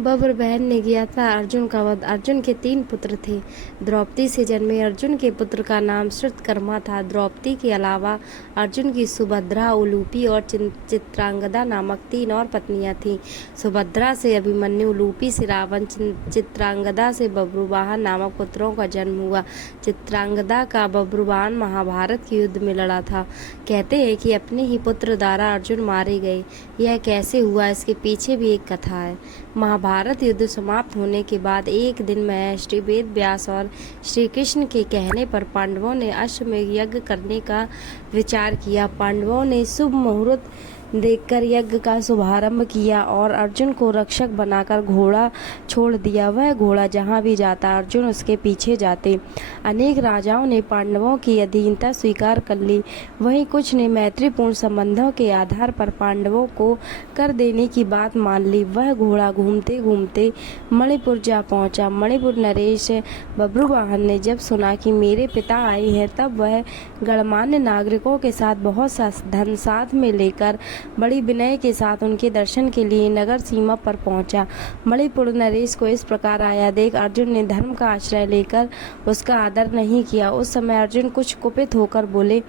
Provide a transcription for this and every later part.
बब्र बहन ने किया था अर्जुन का वध। अर्जुन के 3 पुत्र थे। द्रौपदी से जन्मे अर्जुन के पुत्र का नाम श्रुतकर्मा था। द्रौपदी के अलावा अर्जुन की सुभद्रा, उलूपी और चित्रांगदा नामक 3 और पत्नियां थीं। सुभद्रा से अभिमन्यु, उलूपी से रावण, चित्रांगदा से बब्रुवाहन नामक पुत्रों का जन्म हुआ। चित्रांगदा का बब्रुवाहन महाभारत के युद्ध में लड़ा था। कहते हैं कि अपने ही पुत्र द्वारा अर्जुन मारे गए। यह कैसे हुआ, इसके पीछे भी एक कथा है। महाभारत युद्ध समाप्त होने के बाद एक दिन महर्षि वेद व्यास और श्री कृष्ण के कहने पर पांडवों ने अश्वमेध यज्ञ करने का विचार किया। पांडवों ने शुभ मुहूर्त देखकर यज्ञ का शुभारंभ किया और अर्जुन को रक्षक बनाकर घोड़ा छोड़ दिया। वह घोड़ा जहाँ भी जाता अर्जुन उसके पीछे जाते। अनेक राजाओं ने पांडवों की अधीनता स्वीकार कर ली। वहीं कुछ ने मैत्रीपूर्ण संबंधों के आधार पर पांडवों को कर देने की बात मान ली। वह घोड़ा घूमते घूमते मणिपुर जा पहुंचा। मणिपुर नरेश बब्रुवाहन ने जब सुना कि मेरे पिता आए हैं, तब वह गणमान्य नागरिकों के साथ बहुत सा धन साथ में लेकर बड़ी विनय के साथ उनके दर्शन के लिए नगर सीमा पर पहुंचा। मणिपुर नरेश को इस प्रकार आया देख अर्जुन ने धर्म का आश्रय लेकर उसका आदर नहीं किया। उस समय अर्जुन कुछ कुपित होकर बोले,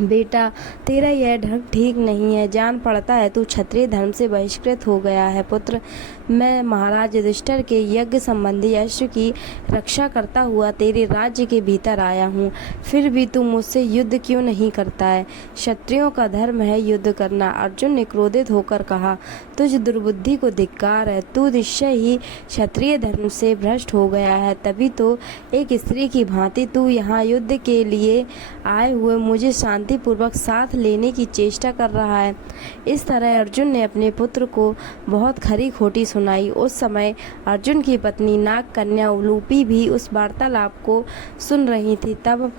बेटा, तेरा यह ढंग ठीक नहीं है। जान पड़ता है तू क्षत्रिय धर्म से बहिष्कृत हो गया है। पुत्र, मैं महाराज युधिष्ठिर के यज्ञ संबंधी अश्व की रक्षा करता हुआ तेरे राज्य के भीतर आया हूँ, फिर भी तू मुझसे युद्ध क्यों नहीं करता है? क्षत्रियों का धर्म है युद्ध करना। अर्जुन ने क्रोधित होकर कहा, तुझ दुर्बुद्धि को धिक्कार है। तू निश्चय ही क्षत्रिय धर्म से भ्रष्ट हो गया है, तभी तो एक स्त्री की भांति तू यहाँ युद्ध के लिए आए हुए मुझे शांतिपूर्वक साथ लेने की चेष्टा कर रहा है। इस तरह अर्जुन ने अपने पुत्र को बहुत खरी खोटी सुनाई। उस समय अर्जुन की पत्नी नाग कन्या उलूपी भी उस वार्तालाप को सुन रही थी। तब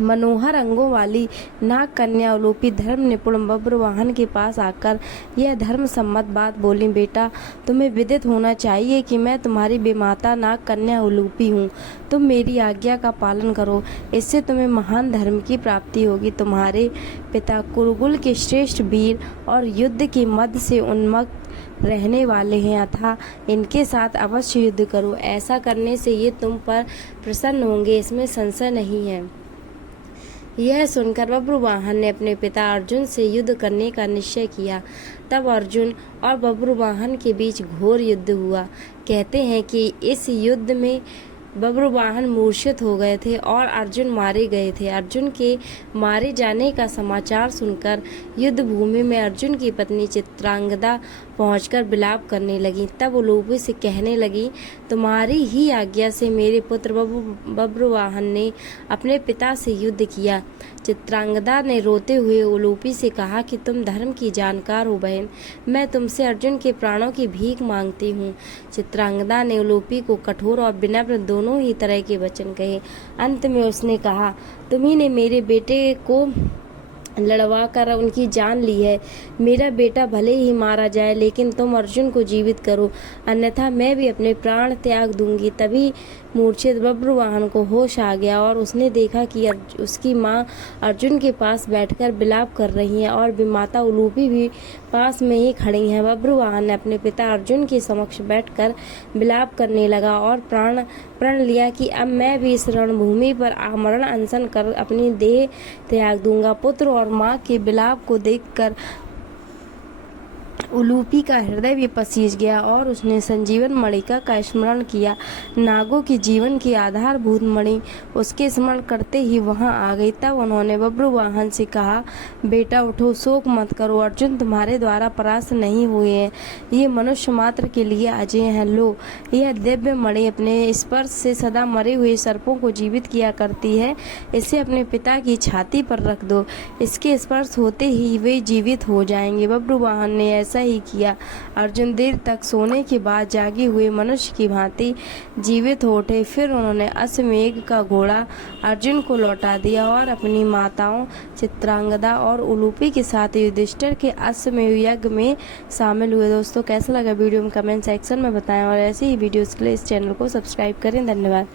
मनोहर अंगों वाली नाग कन्या उलूपी धर्म निपुण बब्रुवाहन के पास आकर यह धर्म सम्मत बात बोली, बेटा, तुम्हें विदित होना चाहिए कि मैं तुम्हारी बेमाता नाग कन्या उलूपी हूँ। तुम मेरी आज्ञा का पालन करो, इससे तुम्हें महान धर्म की प्राप्ति होगी। तुम्हारे पिता कुरुकुल के श्रेष्ठ वीर और युद्ध के मद से उन्मत्त रहने वाले हैं, अतः इनके साथ अवश्य युद्ध करो। ऐसा करने से ये तुम पर प्रसन्न होंगे, इसमें संशय नहीं है। यह सुनकर बब्रुवाहन ने अपने पिता अर्जुन से युद्ध करने का निश्चय किया। तब अर्जुन और बब्रुवाहन के बीच घोर युद्ध हुआ। कहते हैं कि इस युद्ध में बब्रुवाहन मूर्छित हो गए थे और अर्जुन मारे गए थे। अर्जुन के मारे जाने का समाचार सुनकर युद्ध भूमि में अर्जुन की पत्नी चित्रांगदा पहुंचकर विलाप करने लगी। तब उलूपी से कहने लगी, तुम्हारी ही आज्ञा से मेरे पुत्र बब्रुवाहन ने अपने पिता से युद्ध किया। चित्रांगदा ने रोते हुए उलूपी से कहा कि तुम धर्म की जानकार हो बहन, मैं तुमसे अर्जुन के प्राणों की भीख मांगती हूँ। चित्रांगदा ने उलूपी को कठोर और विनम्र दोनों ही तरह के वचन कहे। अंत में उसने कहा, तुम्ही ने मेरे बेटे को लड़वा कर उनकी जान ली है। मेरा बेटा भले ही मारा जाए, लेकिन तुम अर्जुन को जीवित करो, अन्यथा मैं भी अपने प्राण त्याग दूंगी। तभी मूर्छित बब्रुवाहन को होश आ गया और उसने देखा कि उसकी माँ अर्जुन के पास बैठकर विलाप कर रही है और माता उलूपी भी पास में ही खड़ी हैं। बब्रुवाहन ने अपने पिता अर्जुन के समक्ष बैठकर विलाप करने लगा और प्रण लिया कि अब मैं भी इस रणभूमि पर आमरण अनशन कर अपनी देह त्याग दूंगा। पुत्र और माँ के विलाप को देखकर उलूपी का हृदय भी पसीज गया और उसने संजीवन मणिका का स्मरण किया। नागों की जीवन की आधारभूत मणि उसके स्मरण करते ही वहां आ गई। तब उन्होंने बब्रुवाहन से कहा, बेटा उठो, शोक मत करो, अर्जुन तुम्हारे द्वारा परास्त नहीं हुए हैं। ये मनुष्य मात्र के लिए अजय हैं। लो, यह दिव्य मणि अपने स्पर्श से सदा मरे हुए सर्पों को जीवित किया करती है। इसे अपने पिता की छाती पर रख दो, इसके स्पर्श होते ही वे जीवित हो जाएंगे। बब्रुवाहन ने ऐसा ही किया। अर्जुन देर तक सोने के बाद जागे हुए मनुष्य की भांति जीवित हो उठे। फिर उन्होंने अश्वमेध का घोड़ा अर्जुन को लौटा दिया और अपनी माताओं चित्रांगदा और उलूपी के साथ युधिष्ठिर के अश्वमेध यज्ञ में शामिल हुए। दोस्तों, कैसा लगा वीडियो में कमेंट सेक्शन में बताएं और ऐसे ही वीडियोस के लिए इस चैनल को सब्सक्राइब करें। धन्यवाद।